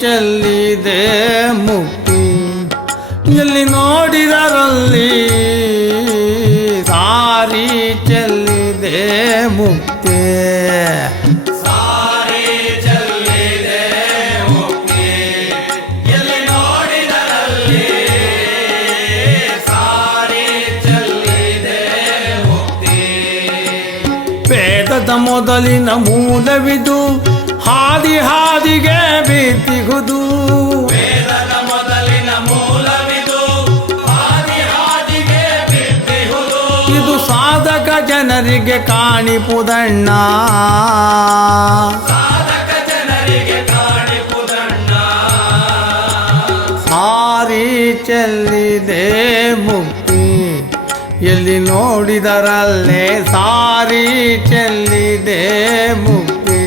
ಚೆಲ್ಲಿದೆ ಮುಕ್ತಿ ಎಲ್ಲಿ ನೋಡಿದರಲ್ಲಿ ಸಾರಿ ಚೆಲ್ಲಿದೆ ಮುಕ್ತಿ ಸಾರಿ ಚೆಲ್ಲಿದೆ ಮುಕ್ತಿ ಎಲ್ಲಿ ನೋಡಿದರಲ್ಲಿ ಸಾರಿ ಚೆಲ್ಲಿದೆ ಮುಕ್ತಿ ವೇದದ ಮೊದಲಿನ ಮೂಲವಿದು ಹಾದಿ ಹಾದಿಗೆ ಬೀತಿಗುದು ವೇದದ ಮೊದಲಿನ ಮೂಲವಿದು ಹಾದಿ ಹಾದಿಗೆ ಬೀತಿಹುದು ಇದು ಸಾಧಕ ಜನರಿಗೆ ಕಾಣಿಪುದಣ್ಣ ಸಾಧಕ ಜನರಿಗೆ ಕಾಣಿಪುದಣ್ಣ ಸಾರಿ ಚೆಲ್ಲಿದೆ ಮುಕ್ತಿ ಎಲ್ಲಿ ನೋಡಿದರಲ್ಲೇ ಸಾರಿ ಚೆಲ್ಲಿದೆ ಮುಕ್ತಿ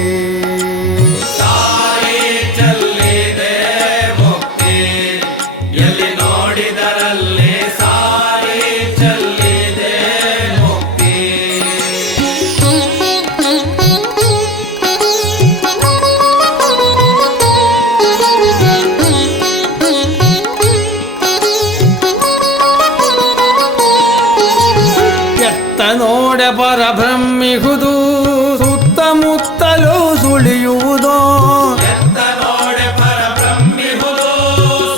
ಎಲ್ಲಿ ನೋಡಿದರಲ್ಲಿ ಸಾರಿ ಚೆಲ್ಲಿದೆ ಮುಕ್ತಿ ಎತ್ತ ನೋಡ ಪರಬ್ರಹ್ಮಿಹುದು ಸುತ್ತಮುತ್ತಲೂ ಸುಳಿಯುವುದೋ ಎತ್ತ ನೋಡೆ ಪರಬ್ರಹ್ಮಿಹುದು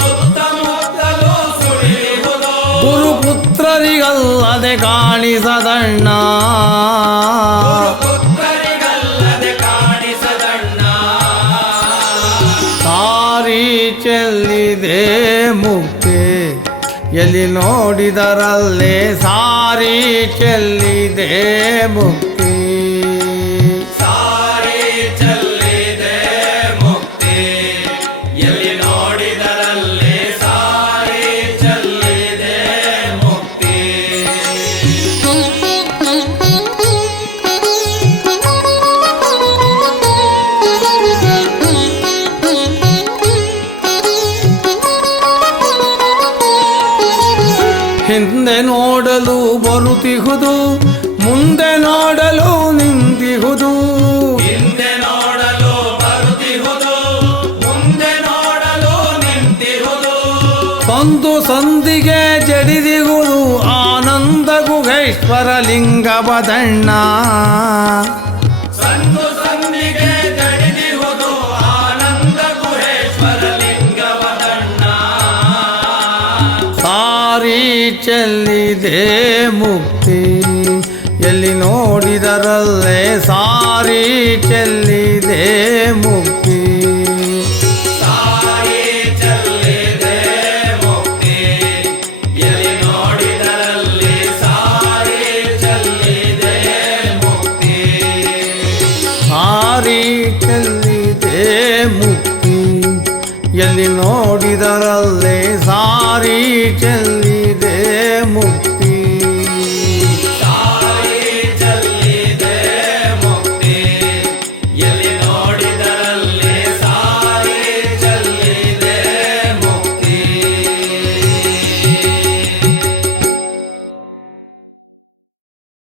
ಸುತ್ತಮುತ್ತಲೂ ಸುಳಿಯುವುದು ಗುರುಪುತ್ರರಿಗಲ್ಲದೆ ಕಾಣಿಸದಣ್ಣ ಪುತ್ರರಿಗಲ್ಲದೆ ಕಾಣಿಸದಣ್ಣ ಸಾರಿ ಚೆಲ್ಲಿದೆ ಮುಕ್ತಿ ಎಲ್ಲಿ ನೋಡಿದರಲ್ಲೇ ಸಾರಿ ಚೆಲ್ಲಿದೆ ಮುಕ್ತಿ ಸಾರಿ ಚೆಲ್ಲಿದೆ ಮುಕ್ತಿ ಎಲ್ಲಿ ನೋಡಿದರಲ್ಲಿ ಸಾರಿ ಚೆಲ್ಲಿದೆ ಮುಕ್ತಿ ಹಿಂದೆ ನೋಡಲು ಬರುತ್ತಿಹುದು ಮುಂದೆ ನೋಡಲು ನಿಂತಿಹುದು ಹಿಂದೆ ನೋಡಲು ಬರುತ್ತಿಹುದು ಮುಂದೆ ನೋಡಲು ನಿಂತಿಹುದು ಸಂದು ಸಂದಿಗೆ ಜಡಿದಿಗುವುದು ಆನಂದ ಗುಹೇಶ್ವರ ಲಿಂಗಬದಣ್ಣ ಸಂದು ಸಂದಿಗೆ ಜಡಿದಿಹುದು ಆನಂದ ಗುಹೇಶ್ವರ ಲಿಂಗವದಣ್ಣ ಸಾರಿ ಚೆಲ್ಲಿದೆ ಮುಕ್ತಿ ಎಲ್ಲಿ ನೋಡಿದರಲ್ಲೇ ಸಾರಿ ಚೆಲ್ಲಿದೆ ಮುಕ್ತಿ ಸಾರಿ ಚೆಲ್ಲಿದೆ ಮುಕ್ತಿ ಎಲ್ಲಿ ನೋಡಿದರಲ್ಲಿ ಸಾರಿ ಚೆಲ್ಲಿದೆ ಮುಕ್ತಿ ಸಾರಿ ಚೆಲ್ಲಿದೆ ಮುಕ್ತಿ ಎಲ್ಲಿ ನೋಡಿದರಲ್ಲೇ ಸಾರಿ ಚೆಲ್ಲಿದೆ ಮುಕ್ತಿ